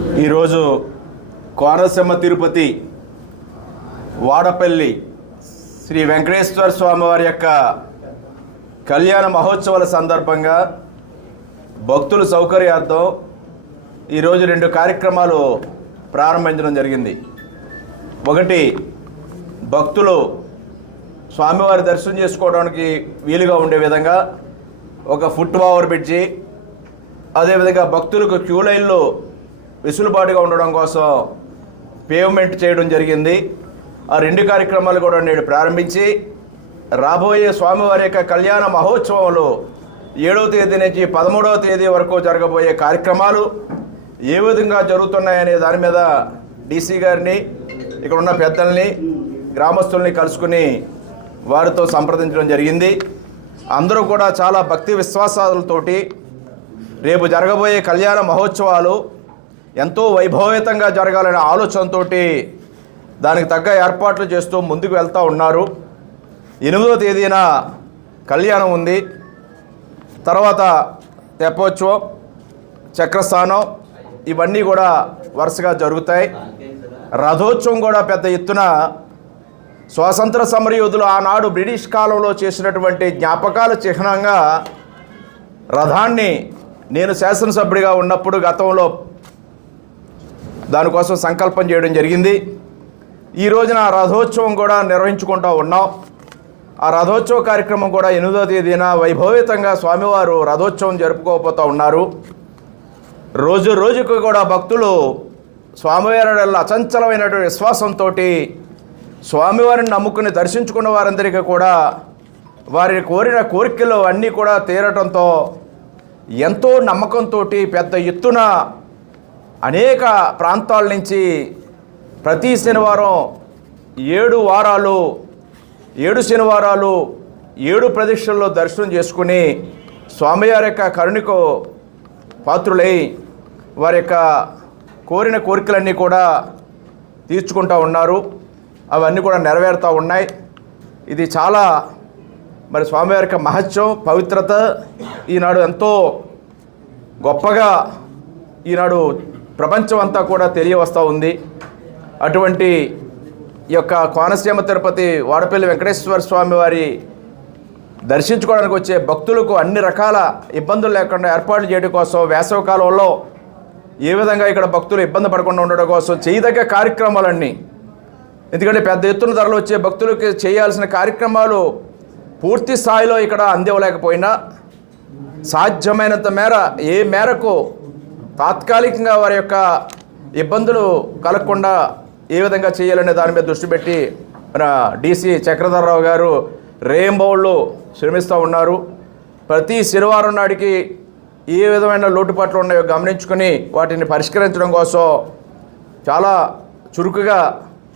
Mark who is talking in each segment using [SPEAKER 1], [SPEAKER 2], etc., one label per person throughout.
[SPEAKER 1] ఈరోజు కోనసీమ తిరుపతి వాడపల్లి శ్రీ వెంకటేశ్వర స్వామివారి యొక్క కళ్యాణ మహోత్సవాల సందర్భంగా భక్తుల సౌకర్యార్థం ఈరోజు రెండు కార్యక్రమాలు ప్రారంభించడం జరిగింది. ఒకటి భక్తులు స్వామివారి దర్శనం చేసుకోవడానికి వీలుగా ఉండే విధంగా ఒక ఫుట్ ఓవర్ బ్రిడ్జి అదేవిధంగా భక్తులకు క్యూ లైన్లో వెసులుబాటుగా ఉండడం కోసం పేవ్మెంట్ చేయడం జరిగింది. ఆ రెండు కార్యక్రమాలు కూడా నేడు ప్రారంభించి రాబోయే స్వామివారి యొక్క కళ్యాణ మహోత్సవంలో ఏడవ తేదీ నుంచి పదమూడవ తేదీ వరకు జరగబోయే కార్యక్రమాలు ఏ విధంగా జరుగుతున్నాయనే దాని మీద డీసీ గారిని ఇక్కడ ఉన్న పెద్దల్ని గ్రామస్తుల్ని కలుసుకుని వారితో సంప్రదించడం జరిగింది. అందరూ కూడా చాలా భక్తి విశ్వాసాలతోటి రేపు జరగబోయే కళ్యాణ మహోత్సవాలు ఎంతో వైభవయుతంగా జరగాలనే ఆలోచనతో దానికి తగ్గ ఏర్పాట్లు చేస్తూ ముందుకు వెళ్తూ ఉన్నారు. ఎనిమిదో తేదీన కళ్యాణం ఉంది. తర్వాత తెప్పోత్సవం చక్రస్థానం ఇవన్నీ కూడా వరుసగా జరుగుతాయి. రథోత్సవం కూడా పెద్ద ఎత్తున స్వాతంత్ర సమరయోధులు ఆనాడు బ్రిటిష్ కాలంలో చేసినటువంటి జ్ఞాపకాల చిహ్నంగా రథాన్ని నేను శాసనసభ్యుడిగా ఉన్నప్పుడు గతంలో దానికోసం సంకల్పం చేయడం జరిగింది. ఈ రోజున రథోత్సవం కూడా నిర్వహించుకుంటూ ఉన్నాం. ఆ రథోత్సవ కార్యక్రమం కూడా ఎనిమిదో తేదీన వైభవితంగా స్వామివారు రథోత్సవం జరుపుకోకపోతూ ఉన్నారు. రోజు రోజుకు కూడా భక్తులు స్వామివారి అచంచలమైనటువంటి విశ్వాసంతో స్వామివారిని నమ్ముకుని దర్శించుకున్న వారందరికీ కూడా వారి కోరిన కోరికలు అన్నీ కూడా తీరటంతో ఎంతో నమ్మకంతో పెద్ద ఎత్తున అనేక ప్రాంతాల నుంచి ప్రతి శనివారం ఏడు వారాలు ఏడు శనివారాలు ఏడు ప్రదక్షిణల్లో దర్శనం చేసుకుని స్వామివారి యొక్క కరుణకు పాత్రులై వారి యొక్క కోరిన కోరికలన్నీ కూడా తీర్చుకుంటూ ఉన్నారు. అవన్నీ కూడా నెరవేరుతూ ఉన్నాయి. ఇది చాలా మరి స్వామివారి యొక్క మహత్యం పవిత్రత. ఈనాడు ఎంతో గొప్పగా ఈనాడు ప్రపంచం అంతా కూడా తెలియవస్తూ ఉంది. అటువంటి ఈ యొక్క కోనసీమ తిరుపతి వాడపల్లి వెంకటేశ్వర స్వామి వారి దర్శించుకోవడానికి వచ్చే భక్తులకు అన్ని రకాల ఇబ్బందులు లేకుండా ఏర్పాట్లు చేయడం కోసం వేసవ కాలంలో ఏ విధంగా ఇక్కడ భక్తులు ఇబ్బంది పడకుండా ఉండడం కోసం చేయదగ్గ కార్యక్రమాలన్నీ ఎందుకంటే పెద్ద ఎత్తున ధరలు వచ్చే భక్తులకి చేయాల్సిన కార్యక్రమాలు పూర్తి స్థాయిలో ఇక్కడ అందివ్వలేకపోయినా సాధ్యమైనంత మేర ఏ మేరకు తాత్కాలికంగా వారి యొక్క ఇబ్బందులు కలగకుండా ఏ విధంగా చేయాలనే దాని మీద దృష్టి పెట్టి మన డీసీ చక్రధరరావు గారు రేంబౌళ్ళు శ్రమిస్తూ ఉన్నారు. ప్రతి శనివారం నాటికి ఏ విధమైన లోటుపాట్లు ఉన్నాయో గమనించుకొని వాటిని పరిష్కరించడం కోసం చాలా చురుకుగా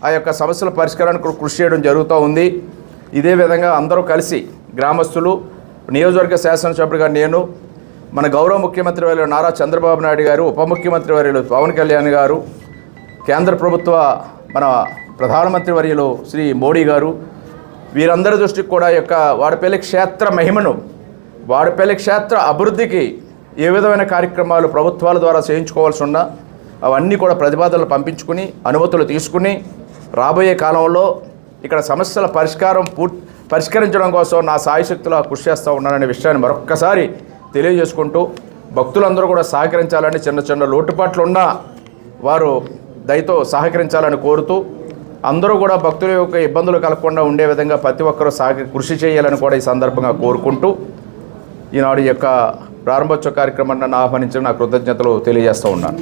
[SPEAKER 1] ఆ యొక్క సమస్యల పరిష్కారానికి కృషి చేయడం జరుగుతూ ఉంది. ఇదే విధంగా అందరూ కలిసి గ్రామస్తులు నియోజకవర్గ శాసనసభ్యుడిగా నేను మన గౌరవ ముఖ్యమంత్రి వర్యులు నారా చంద్రబాబు నాయుడు గారు ఉప ముఖ్యమంత్రి వర్యులు పవన్ కళ్యాణ్ గారు కేంద్ర ప్రభుత్వ మన ప్రధానమంత్రి వర్యులు శ్రీ మోడీ గారు వీరందరి దృష్టికి కూడా యొక్క వాడపల్లి క్షేత్ర మహిమను వాడపల్లి క్షేత్ర అభివృద్ధికి ఏ విధమైన కార్యక్రమాలు ప్రభుత్వాల ద్వారా చేయించుకోవాల్సి ఉన్నా అవన్నీ కూడా ప్రతిపాదనలు పంపించుకుని అనుమతులు తీసుకుని రాబోయే కాలంలో ఇక్కడ సమస్యల పరిష్కారం పూర్తి పరిష్కరించడం కోసం నా సాయశక్తులు కృషి చేస్తూ ఉన్నాననే విషయాన్ని మరొక్కసారి తెలియజేసుకుంటూ భక్తులందరూ కూడా సహకరించాలని చిన్న చిన్న లోటుపాట్లు ఉన్నా వారు దయతో సహకరించాలని కోరుతూ అందరూ కూడా భక్తుల యొక్క ఇబ్బందులు కలగకుండా ఉండే విధంగా ప్రతి ఒక్కరూ సహక కృషి చేయాలని కూడా ఈ సందర్భంగా కోరుకుంటూ ఈనాడు యొక్క ప్రారంభోత్సవ కార్యక్రమాన్ని నన్ను ఆహ్వానించిన నా కృతజ్ఞతలు తెలియజేస్తూ ఉన్నాను.